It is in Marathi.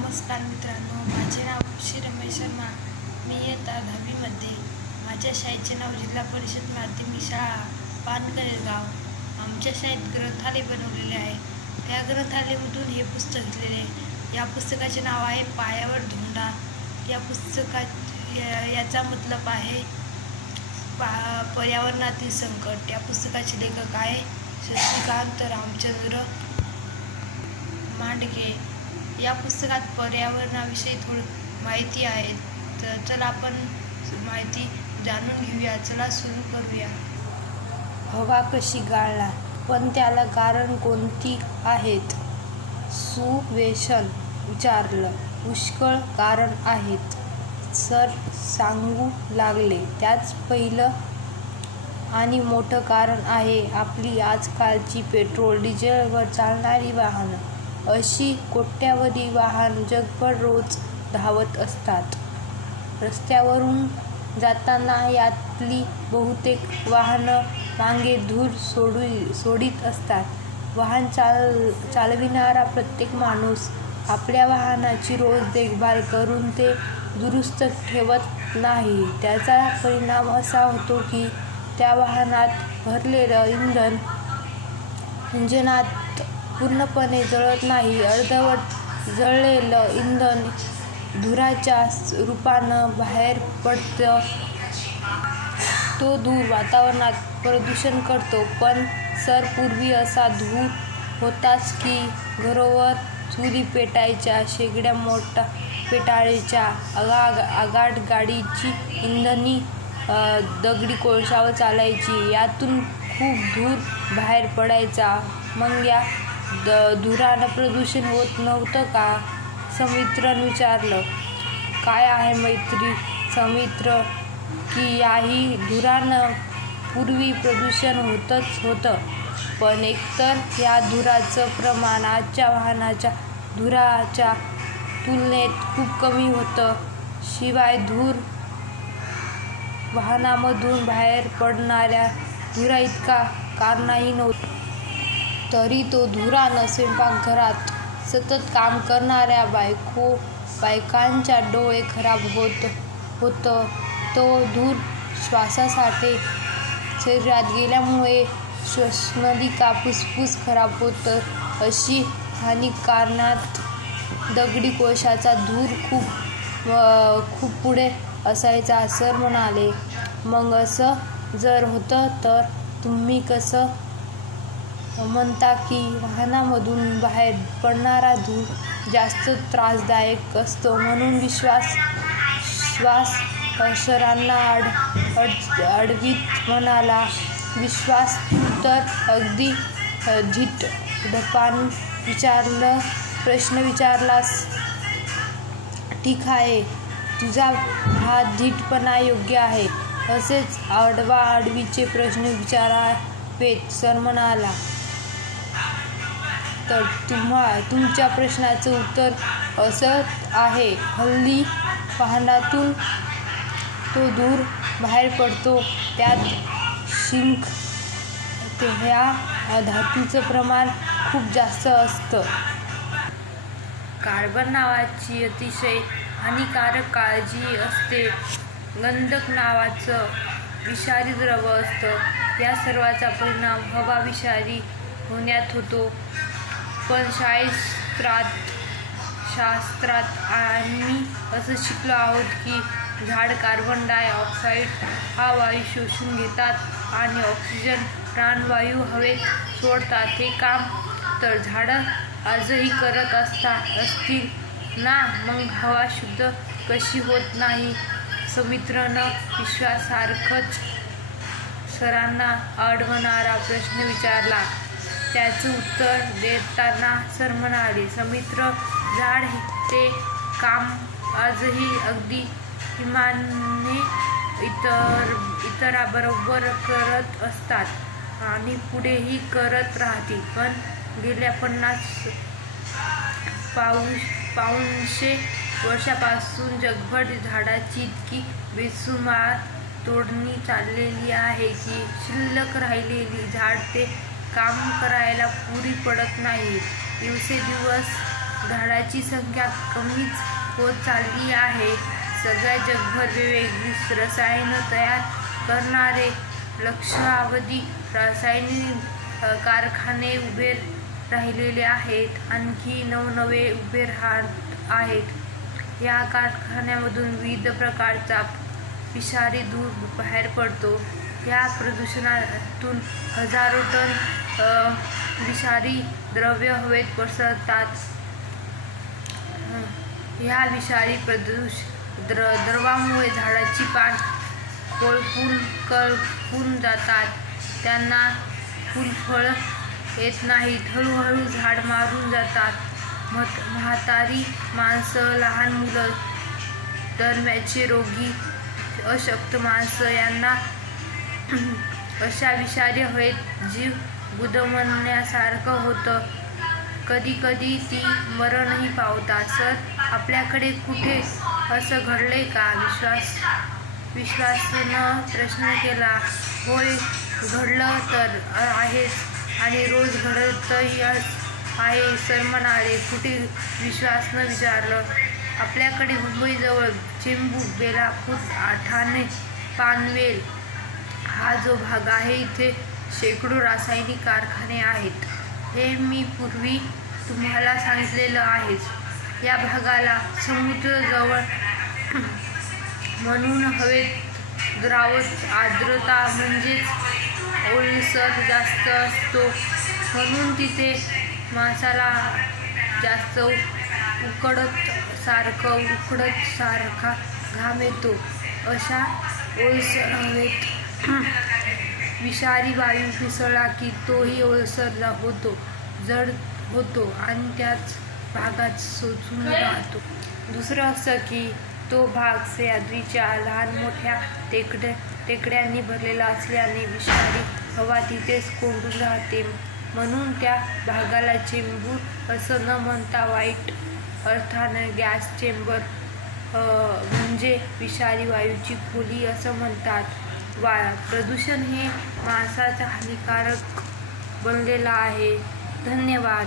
नमस्कार मित्रांनो, माझे नाव श्री रमेश शर्मा. मी इयत्ता 10वीमध्ये. माझ्या शाळेचे नाव जिल्हा परिषद माध्यमिक शाळा पानगरेगाव. आमच्या शाळेत ग्रंथालय बनवलेले आहे. त्या ग्रंथालयामधून हे पुस्तक घेतलेले आहे. या पुस्तकाचे नाव आहे पायावर धोंडा. या याचा मतलब आहे पर्यावरणातील संकट. या पुस्तकाचे लेखक आहे शशिकांत रामचंद्र मांडगे. या पुस्तकात पर्यावरणाविषयी थोडी माहिती आहे. तर चला आपण माहिती जाणून घेऊया. चला सुरू करूया. हवा कशी गाळणार, पण त्याला कारण कोणती आहेत? सुवेशन विचारलं. पुष्कळ कारण आहेत, सर सांगू लागले. त्याच पहिलं आणि मोठं कारण आहे आपली आजकालची पेट्रोल डिझेलवर चालणारी वाहनं. अशी कोट्यावधी वाहन जगभर रोज धावत असतात. रस्त्यावरून जाताना यातली बहुतेक वाहनं मागे धूर सोडित असतात. वाहन चालविणारा प्रत्येक माणूस आपल्या वाहनाची रोज देखभाल करून ते दुरुस्त ठेवत नाही. त्याचा परिणाम असा होतो की त्या वाहनात भरलेलं इंधन इंजिनात पूर्णपणे जळत नाही. अर्धवट जळलेलं इंधन धुराच्या रूपानं बाहेर पडतं. तो धूर वातावरणात प्रदूषण करतो. पण सर, पूर्वी असा धूर होताच की घरोघर चुली पेटायच्या, शेगड्या पेटाळायच्या, आगगाडीची इंधने दगडी कोळशावर चालायची. यातून खूप धूर बाहेर पडायचा. मग या धुरानं प्रदूषण होत नव्हतं का? समित्रनं विचारलं. काय आहे मैत्री समित्र, की याही धुरानं पूर्वी प्रदूषण होतच होतं. पण एकतर या धुराचं प्रमाण आजच्या वाहनाच्या धुराच्या तुलनेत खूप कमी होतं. शिवाय वाहनामधून बाहेर पडणाऱ्या धुराइतका कारणही नव्हता. तरी तो धुरानं स्वयंपाकघरात सतत काम करणाऱ्या बायकांच्या डोळे खराब होतं. तो धूर श्वासासाठी शरीरात गेल्यामुळे श्वसनलिका, फुफ्फुस खराब होतं. अशी हानिकारणात दगडी कोळशाचा धूर खूप पुढे असायचा, सर म्हणाले. मग असं जर होतं तर तुम्ही कसं म्हणता की वाहनामधून बाहेर पडणारा धूर जास्त त्रासदायक असतो? म्हणून श्वास सरांना अडवीत म्हणाला. विश्वास, तू तर अगदी धीटपणानं प्रश्न विचारलास. ठीक आहे, तुझा हा धीटपणा योग्य आहे. असेच आडवाआडवीचे प्रश्न विचारावेत, सर म्हणाला. तर तुमच्या प्रश्नाचं उत्तर असं आहे. हल्ली वाहनातून तो धूर बाहेर पडतो, त्यात शिंक ह्या धातूचं प्रमाण खूप जास्त असतं. कार्बन नावाची अतिशय हानिकारक काळजी असते. गंधक नावाचं विषारी द्रव असतं. या सर्वाचा परिणाम हवा विषारी होण्यात होतो. पण शास्त्रात आम्ही असं शिकलो आहोत की झाड कार्बन डाय ऑक्साईड हा वायू शोषून घेतात आणि ऑक्सिजन प्राणवायू हवेत सोडतात. हे काम तर झाडं आजही करत असतील ना? मग हवा शुद्ध कशी होत नाही? समित्रनं विश्वासार्हच सरांना अडवणारा प्रश्न विचारला. त्याचं उत्तर देताना सर म्हणाले. समित्र, झाड ते काम आजही अगदी इमानाने इतरांबरोबर करत असतात आणि पुढेही करत राहतील. पण गेल्या 500 वर्षांपासून जगभर झाडांची इतकी बेसुमार तोडणी चाललेली आहे की शिल्लक राहिलेली झाड ते काम करायला पुरी पडत नाही. दिवसेंदिवस झाडाची संख्या कमीच होत चालली आहे. सगळ्या जगभर वेगवेगळी रसायनं तयार करणारे लक्षावधी रासायनिक कारखाने उभे राहिलेले आहेत. आणखी नवनवे उभे राहत आहेत. या कारखान्यामधून विविध प्रकारचा विषारी धूर बाहेर पडतो. या प्रदूषणातून हजारो टन विषारी द्रव्य हवेत पसरतात. ह्या विषारी द्रवामुळे झाडाची पाने करपून जातात. त्यांना फुलफळ येत नाहीत. हळूहळू झाड मारून जातात. म्हातारी माणसं, लहान मुलं, दम्याचे रोगी, अशक्त माणसं यांना अशा विषारी हवेत जीव गुदमरण्यासारखं होतं. कधीकधी ती मरणही पावतात. सर, आपल्याकडे कुठे असं घडलंय का? विश्वासनं प्रश्न केला. होय, घडलं तर आहेच आणि रोज घडतही आहे, सर म्हणाले. कुठे? विश्वासनं विचारलं. आपल्याकडे मुंबईजवळ चेंबूर, बेलापूर, ठाणे, पनवेल हा जो भाग आहे, इथे शेकडो रासायनिक कारखाने आहेत. हे मी पूर्वी तुम्हाला सांगितलेलं आहेच. या भागाला समुद्र जवळ म्हणून हवेत द्रावक आर्द्रता म्हणजेच ओलसर जास्त असतो. म्हणून तिथे माणसाला जास्त उकडत सारखा घाम येतो. अशा ओलसर हवेत विषारी वायू मिसळला की तोही ओलसर होतो, जड होतो आणि त्याच भागात सोचून राहतो. दुसरं असं की तो भाग सह्याद्रीच्या लहान मोठ्या टेकड्यांनी भरलेला असल्याने विषारी हवा तिथेच कोंडून राहते. म्हणून त्या भागाला चेंबूर असं न म्हणता वाईट अर्थानं गॅस चेंबर म्हणजे विषारी वायूची खोली असं म्हणतात. प्रदूषण हे माणसाचं हानिकारक बनलेलं आहे. धन्यवाद.